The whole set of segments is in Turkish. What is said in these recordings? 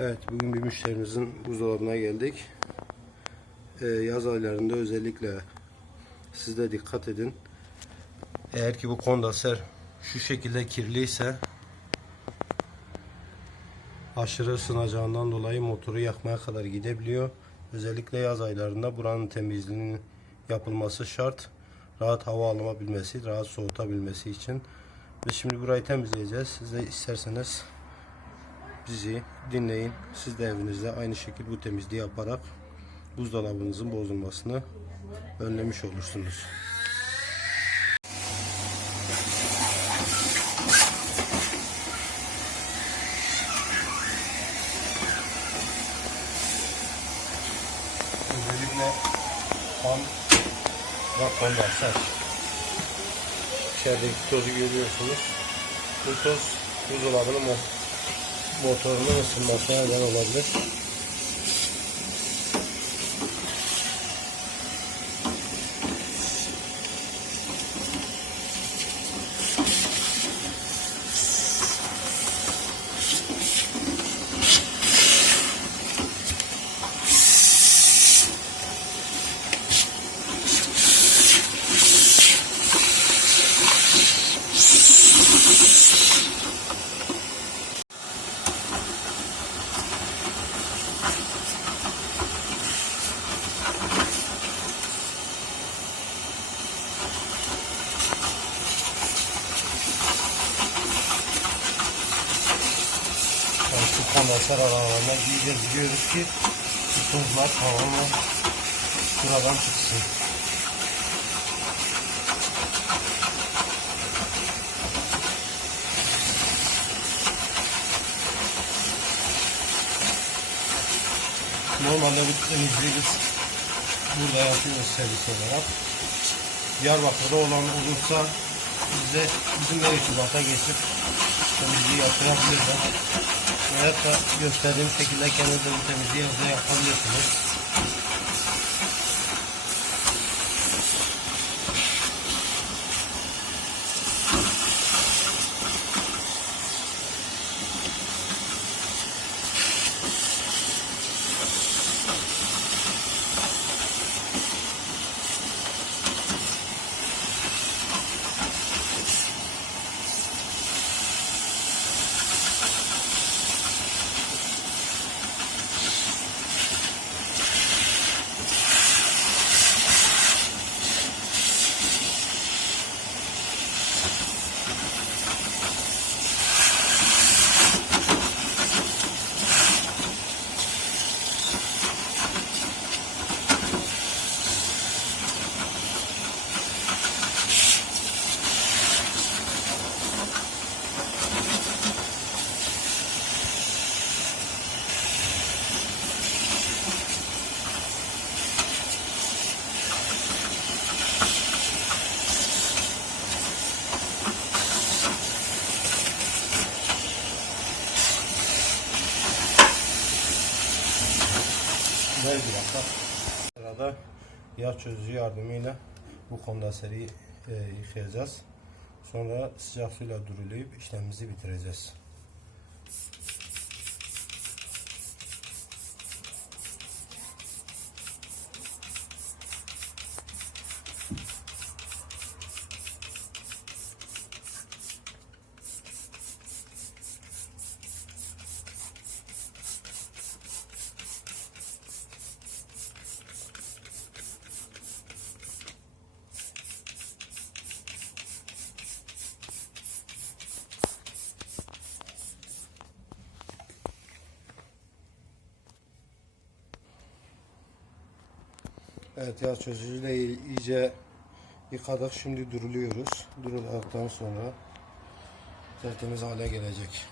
Evet, bugün bir müşterimizin buzdolabına geldik. Ee, yaz aylarında özellikle siz de dikkat edin. Eğer ki bu kondaser şu şekilde kirliyse aşırı ısınacağından dolayı motoru yakmaya kadar gidebiliyor. Özellikle yaz aylarında buranın temizliğinin yapılması şart. Rahat hava alabilmesi, rahat soğutabilmesi için. Biz şimdi burayı temizleyeceğiz. Siz de isterseniz bizi dinleyin. Siz de evinizde aynı şekilde bu temizliği yaparak buzdolabınızın bozulmasını önlemiş olursunuz. Özellikle kan ve kondanser. İçerideki tozu görüyorsunuz. Bu toz buzdolabının mo- motorunun ısınmasına neden olabilir. Yani şu kondenser aralarına iyice biliyoruz ki şu tozlar tamamen şuradan çıksın. Normalde bu temizliği burada yapıyoruz servis olarak. Diyarbakır'da olan olursa bize bizimle irtibata geçip temizliği yaptırabilirler. Da gösterdiğim şekilde kendiniz bu temizliği evde yapabilirsiniz. Ver bir dakika. Sırada yağ çözücü yardımıyla bu kondenseri e, yıkayacağız. Sonra sıcak suyla durulayıp işlemimizi bitireceğiz. Evet yağ çözücüyle iyice yıkadık. Şimdi duruluyoruz. Duruladıktan sonra tertemiz hale gelecek.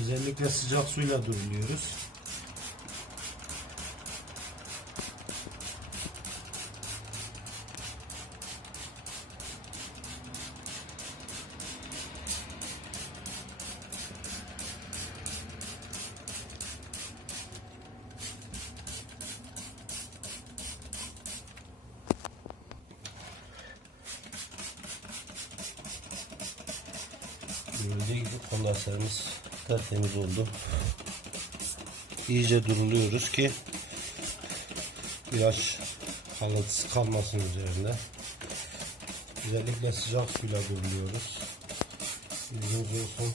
Özellikle sıcak suyla duruluyoruz. Kondansörümüz tertemiz oldu. İyice duruluyoruz ki biraz kalıntısı kalmasın üzerinde. Özellikle sıcak suyla duruluyoruz. Bilginiz olsun.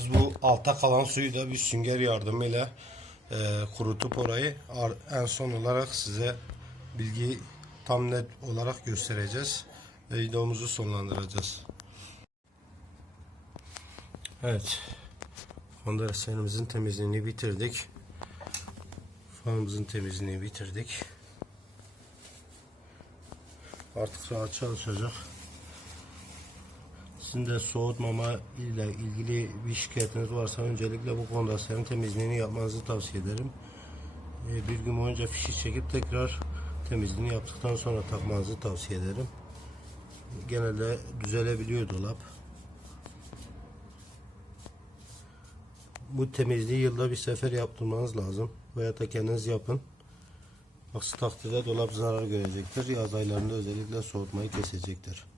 Biz bu altta kalan suyu da bir sünger yardımıyla e, kurutup orayı en son olarak size bilgi tam net olarak göstereceğiz ve videomuzu sonlandıracağız. Evet. Kondenserimizin temizliğini bitirdik. Fanımızın temizliğini bitirdik. Artık rahat çalışacak. Sizin de soğutmama ile ilgili bir şikayetiniz varsa öncelikle bu kondansörün temizliğini yapmanızı tavsiye ederim. Ee, Bir gün boyunca fişi çekip tekrar temizliğini yaptıktan sonra takmanızı tavsiye ederim. Genelde düzelebiliyor dolap. Bu temizliği yılda bir sefer yaptırmanız lazım. Veya da kendiniz yapın. Aksi takdirde dolap zarar görecektir. Yaz aylarında özellikle soğutmayı kesecektir.